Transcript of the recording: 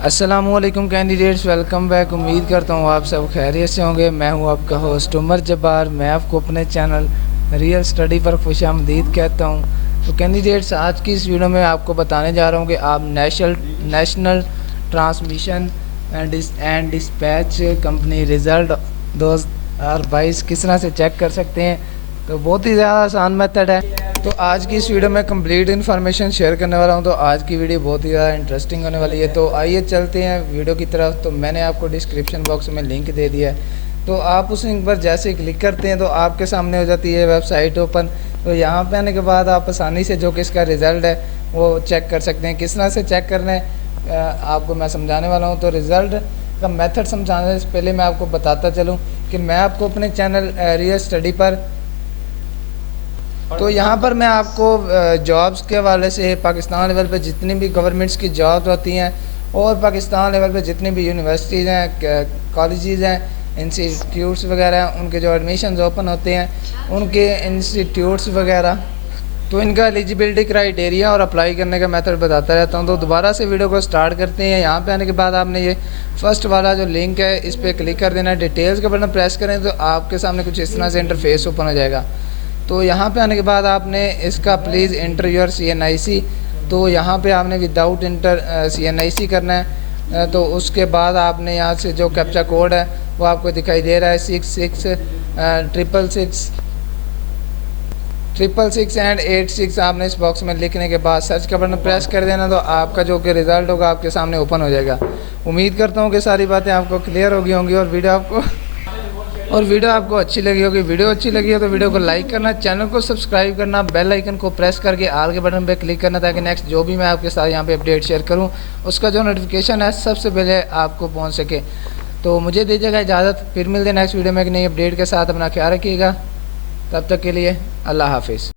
अस्सलामुअलैकुम candidates, welcome back. उम्मीद करता हूँ आप सब खैरियत से होंगे। मैं हूँ आपका होस्ट उमर जब्बार। मैं आपको अपने चैनल रियल स्टडी पर खुशामदीद कहता हूँ। तो कैंडिडेट्स, आज की इस वीडियो में आपको बताने जा रहा हूँ कि आप national transmission and dispatch company result 2022 किस तरह से चेक कर सकते हैं। तो बहुत ही ज़्यादा आसान मेथड है। तो आज की इस वीडियो में कंप्लीट इन्फॉर्मेशन शेयर करने वाला हूं। तो आज की वीडियो बहुत ही ज़्यादा इंटरेस्टिंग होने वाली है। तो आइए चलते हैं वीडियो की तरफ। तो मैंने आपको डिस्क्रिप्शन बॉक्स में लिंक दे दिया है। तो आप उस लिंक पर जैसे ही क्लिक करते हैं तो आपके सामने हो जाती है वेबसाइट ओपन। तो यहाँ पे आने के बाद आप आसानी से जो कि इसका रिज़ल्ट है वो चेक कर सकते हैं। किस तरह से चेक करना है आपको मैं समझाने वाला हूँ। तो रिज़ल्ट का मेथड समझाने से पहले मैं आपको बताता चलूँ कि मैं आपको अपने चैनल रियल स्टडी पर, तो यहाँ पर मैं आपको जॉब्स के हवाले से पाकिस्तान लेवल पे जितनी भी गवर्नमेंट्स की जॉब्स होती हैं और पाकिस्तान लेवल पे जितनी भी यूनिवर्सिटीज़ हैं, कॉलेजेस हैं, इंस्टीट्यूट्स वगैरह हैं, उनके जो एडमिशन्स ओपन होते हैं, उनके इंस्टीट्यूट्स वगैरह, तो इनका एलिजिबिलिटी क्राइटेरिया और अप्लाई करने का मेथड बताता रहता हूँ। तो दोबारा से वीडियो को स्टार्ट करते हैं। यहाँ पे आने के बाद आपने ये फर्स्ट वाला जो लिंक है इस पर क्लिक कर देना है। डिटेल्स का बटन प्रेस करें तो आपके सामने कुछ इस तरह से इंटरफेस ओपन हो जाएगा। तो यहाँ पे आने के बाद आपने इसका प्लीज़ इंटर योर CNIC, तो यहाँ पे आपने विदाउट इंटर CNIC करना है। तो उसके बाद आपने यहाँ से जो कैप्चा कोड है वो आपको दिखाई दे रहा है 66666 एंड 86। आपने इस बॉक्स में लिखने के बाद सर्च का बटन प्रेस कर देना। तो आपका जो कि रिज़ल्ट होगा आपके सामने ओपन हो जाएगा। उम्मीद करता हूँ कि सारी बातें आपको क्लियर हो गई होंगी और वीडियो आपको अच्छी लगी होगी। वीडियो अच्छी लगी हो तो वीडियो को लाइक करना, चैनल को सब्सक्राइब करना, बेल आइकन को प्रेस करके आल के बटन पे क्लिक करना, ताकि नेक्स्ट जो भी मैं आपके साथ यहाँ पे अपडेट शेयर करूँ उसका जो नोटिफिकेशन है सबसे पहले आपको पहुँच सके। तो मुझे दीजिएगा इजाज़त, फिर मिलते हैं नेक्स्ट वीडियो में एक नई अपडेट के साथ। अपना ख्याल रखिएगा। तब तक के लिए अल्लाह हाफिज़।